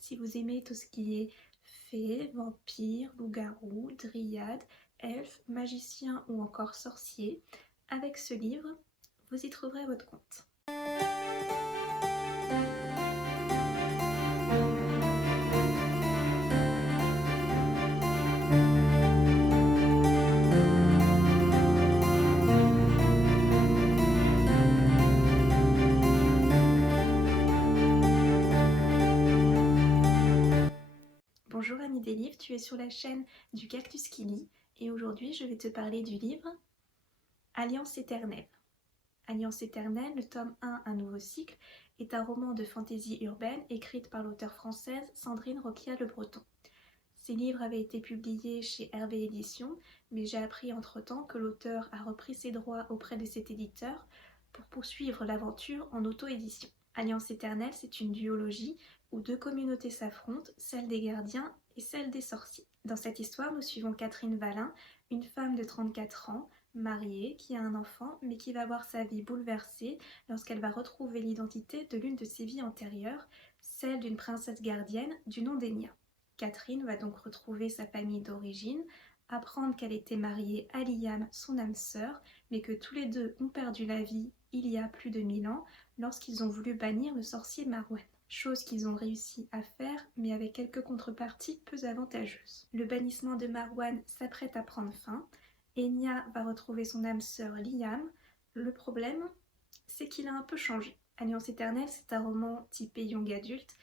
Si vous aimez tout ce qui est fées, vampires, loups-garous, dryades, elfes, magiciens ou encore sorciers, avec ce livre, vous y trouverez votre compte. Bonjour ami des livres, tu es sur la chaîne du Cactus qui lit et aujourd'hui je vais te parler du livre Alliance éternelle. Alliance éternelle, le tome 1, un nouveau cycle, est un roman de fantaisie urbaine écrite par l'auteure française Sandrine Roquia-Le Breton. Ces livres avaient été publiés chez Hervé Éditions, mais j'ai appris entre-temps que l'auteur a repris ses droits auprès de cet éditeur pour poursuivre l'aventure en auto-édition. Alliance éternelle, c'est une duologie où deux communautés s'affrontent, celle des gardiens et celle des sorciers. Dans cette histoire, nous suivons Catherine Valin, une femme de 34 ans, mariée, qui a un enfant, mais qui va voir sa vie bouleversée lorsqu'elle va retrouver l'identité de l'une de ses vies antérieures, celle d'une princesse gardienne du nom d'Enya. Catherine va donc retrouver sa famille d'origine, apprendre qu'elle était mariée à Liam, son âme sœur, mais que tous les deux ont perdu la vie il y a plus de 1000 ans lorsqu'ils ont voulu bannir le sorcier Marwan. Chose qu'ils ont réussi à faire, mais avec quelques contreparties peu avantageuses. Le bannissement de Marwan s'apprête à prendre fin. Enya va retrouver son âme sœur Liam. Le problème, c'est qu'il a un peu changé. Alliance éternelle, c'est un roman typé young adulte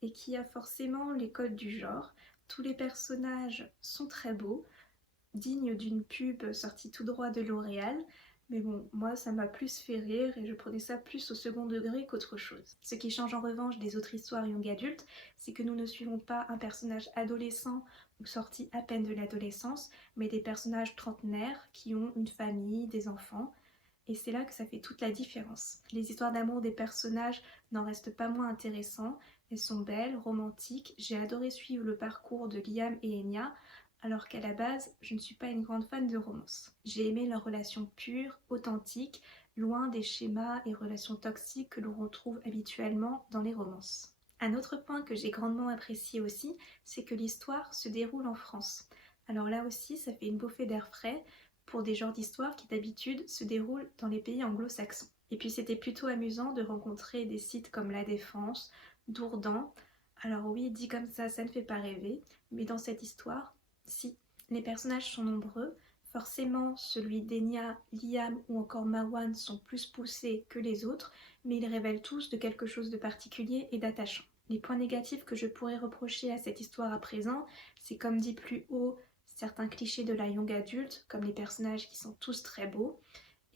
et qui a forcément les codes du genre. Tous les personnages sont très beaux, dignes d'une pub sortie tout droit de L'Oréal, mais bon, moi ça m'a plus fait rire et je prenais ça plus au second degré qu'autre chose. Ce qui change en revanche des autres histoires young adultes, c'est que nous ne suivons pas un personnage adolescent ou sorti à peine de l'adolescence, mais des personnages trentenaires qui ont une famille, des enfants, et c'est là que ça fait toute la différence. Les histoires d'amour des personnages n'en restent pas moins intéressantes, elles sont belles, romantiques, j'ai adoré suivre le parcours de Liam et Enya, alors qu'à la base, je ne suis pas une grande fan de romance. J'ai aimé leur relation pure, authentique, loin des schémas et relations toxiques que l'on retrouve habituellement dans les romances. Un autre point que j'ai grandement apprécié aussi, c'est que l'histoire se déroule en France. Alors là aussi, ça fait une bouffée d'air frais pour des genres d'histoires qui d'habitude se déroulent dans les pays anglo-saxons. Et puis c'était plutôt amusant de rencontrer des sites comme La Défense, Dourdan. Alors oui, dit comme ça ne fait pas rêver, mais dans cette histoire, si, les personnages sont nombreux, forcément celui d'Enya, Liam ou encore Marwan sont plus poussés que les autres, mais ils révèlent tous de quelque chose de particulier et d'attachant. Les points négatifs que je pourrais reprocher à cette histoire à présent, c'est comme dit plus haut, certains clichés de la young adulte, comme les personnages qui sont tous très beaux,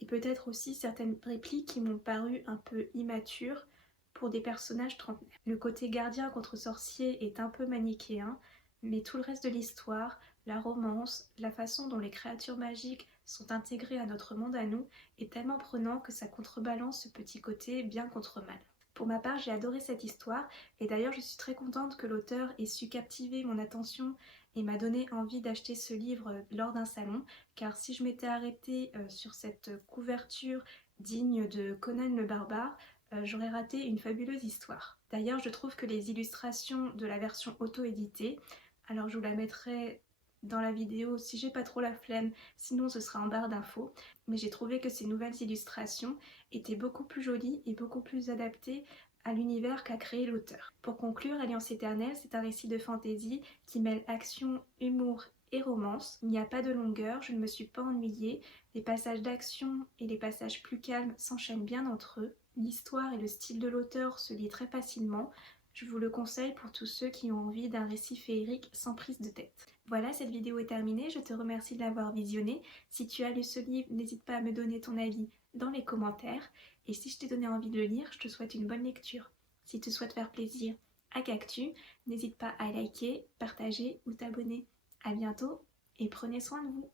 et peut-être aussi certaines répliques qui m'ont paru un peu immatures pour des personnages trentenaires. Le côté gardien contre sorcier est un peu manichéen, mais tout le reste de l'histoire, la romance, la façon dont les créatures magiques sont intégrées à notre monde à nous est tellement prenant que ça contrebalance ce petit côté bien contre mal. Pour ma part, j'ai adoré cette histoire et d'ailleurs je suis très contente que l'auteur ait su captiver mon attention et m'a donné envie d'acheter ce livre lors d'un salon, car si je m'étais arrêtée sur cette couverture digne de Conan le Barbare, j'aurais raté une fabuleuse histoire. D'ailleurs, je trouve que les illustrations de la version auto-éditée, alors je vous la mettrai dans la vidéo si j'ai pas trop la flemme, sinon ce sera en barre d'infos, mais j'ai trouvé que ces nouvelles illustrations étaient beaucoup plus jolies et beaucoup plus adaptées à l'univers qu'a créé l'auteur. Pour conclure, Alliance éternelle, c'est un récit de fantasy qui mêle action, humour et romance. Il n'y a pas de longueur, je ne me suis pas ennuyée, les passages d'action et les passages plus calmes s'enchaînent bien entre eux. L'histoire et le style de l'auteur se lient très facilement. Je vous le conseille pour tous ceux qui ont envie d'un récit féerique sans prise de tête. Voilà, cette vidéo est terminée, je te remercie de l'avoir visionnée. Si tu as lu ce livre, n'hésite pas à me donner ton avis dans les commentaires. Et si je t'ai donné envie de le lire, je te souhaite une bonne lecture. Si tu souhaites faire plaisir à Cactus, n'hésite pas à liker, partager ou t'abonner. À bientôt et prenez soin de vous.